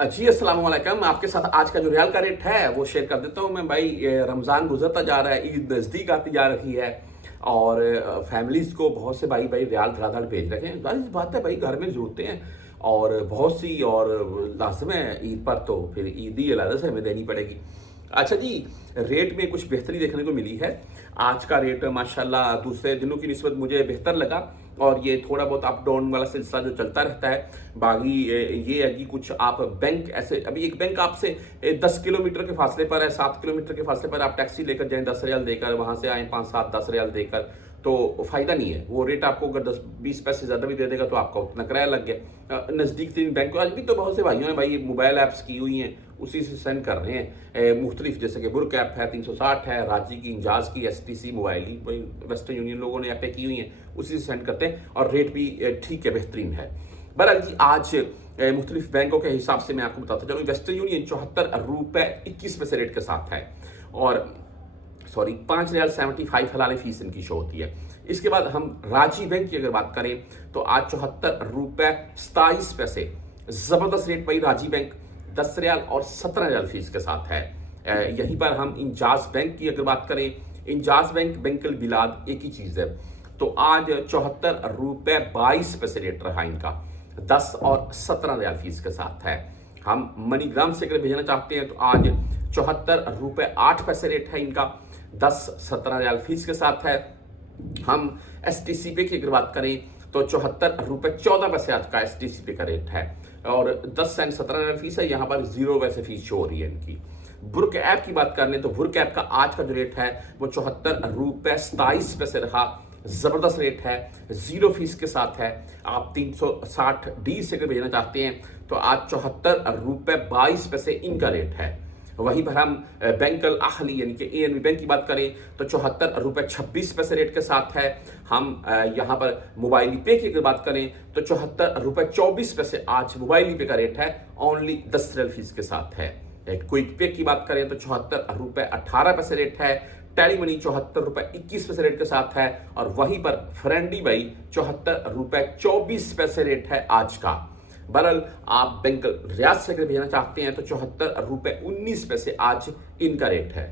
जी अस्सलाम वालेकुम। आपके साथ आज का जो रियाल का रेट है वो शेयर कर देता हूँ मैं भाई। रमज़ान गुजरता जा रहा है, ईद नज़दीक आती जा रही है और फैमिलीज़ को बहुत से भाई रियाल धड़ाधड़ भेज रहे हैं। जाहिर सी बात है भाई, घर में ज़रूरतें हैं और बहुत सी, और लाज़िम है ईद पर तो फिर ईदी अलग से हमें देनी पड़ेगी। अच्छा जी, रेट में कुछ बेहतरी देखने को मिली है। आज का रेट माशाल्लाह दूसरे दिनों की निस्बत मुझे बेहतर लगा और ये थोड़ा बहुत अप डाउन वाला सिलसिला जो चलता रहता है। बाकी ये है कि कुछ आप बैंक ऐसे, अभी एक बैंक आपसे 10 किलोमीटर के फासले पर है, 7 किलोमीटर के फासले पर आप टैक्सी लेकर जाएं 10 रियाल देकर, वहां से आए 5 7 10 रियाल देकर, तो फायदा नहीं है। वो रेट आपको अगर 10 20 पैसे ज्यादा भी दे देगा तो आपका उतना किराया लग गया। नजदीक तीन बैंक आज भी तो बहुत से भाइयों ने भाई मोबाइल ऐप्स की हुई हैं, उसी से सेंड कर रहे हैं मुख्तलिफ, जैसे कि बुर्क ऐप है, 360 है, राजी की, इंजाज की, STC मोबाइल भाई वेस्टर्न यूनियन लोगों ने ऐपें की हुई हैं, उसी से सेंड करते हैं और रेट भी ठीक है, बेहतरीन है। बहरहाल जी, आज मुख्तलिफ बैंकों के हिसाब से मैं आपको बताता चलूँ। वेस्टर्न यूनियन 74 रुपए 21 पैसे रेट के साथ है और सॉरी 5 रियाल 75 हलाल फीस इनकी शो होती है। इसके बाद हम राजी बैंक की अगर बात करें तो आज 74 रुपए 27 पैसे, जबरदस्त रेट भाई। राजी बैंक 10 रियाल और 17 रियाल फीस के साथ है। यहीं पर हम इंजाज बैंक की अगर बात करें, इंजाज बैंक बैंकल बिलाद एक ही चीज है, तो आज 74 रुपए 22 पैसे रेट रहा इनका, 10 और 17 रियाल फीस के साथ है। हम मनीग्राम से अगर भेजना चाहते हैं तो आज 74 रुपए 8 पैसे रेट है इनका, 10 17 रियाल फीस के साथ है। हम STC पे की अगर बात करें तो 74 रुपए 14 पैसे आज का STC पे का रेट है और 10 सेंट 17 रियाल फीस है। यहाँ पर 0 पैसे फीस शो हो रही है इनकी। बुर्क ऐप की बात कर लें तो बुर्क ऐप का आज का जो रेट है वो 74 रुपए 27 पैसे रहा, जबरदस्त रेट है, 0 फीस के साथ है। आप 360D से अगर भेजना चाहते हैं तो आज 74 रुपए 22 पैसे इनका रेट है। वहीं पर हम बैंकल अहली यानी कि ANB बैंक की बात करें तो 74 रुपए 26 पैसे रेट के साथ है। हम यहाँ पर मोबाइल पे की अगर बात करें तो 74 रुपए 24 पैसे आज मोबाइल पे का रेट है, ओनली 10 रियाल फीस के साथ है। क्विक पे की बात करें तो 74 रुपए 18 पैसे रेट है। टेली मनी 74 रुपए 21 पैसे रेट के साथ है और वहीं पर फ्रेंडी भाई 74 रुपए 24 पैसे रेट है आज का। बहरहाल आप बैंक रियाज से अगर भेजना चाहते हैं तो 74 रुपए 19 पैसे आज इनका रेट है।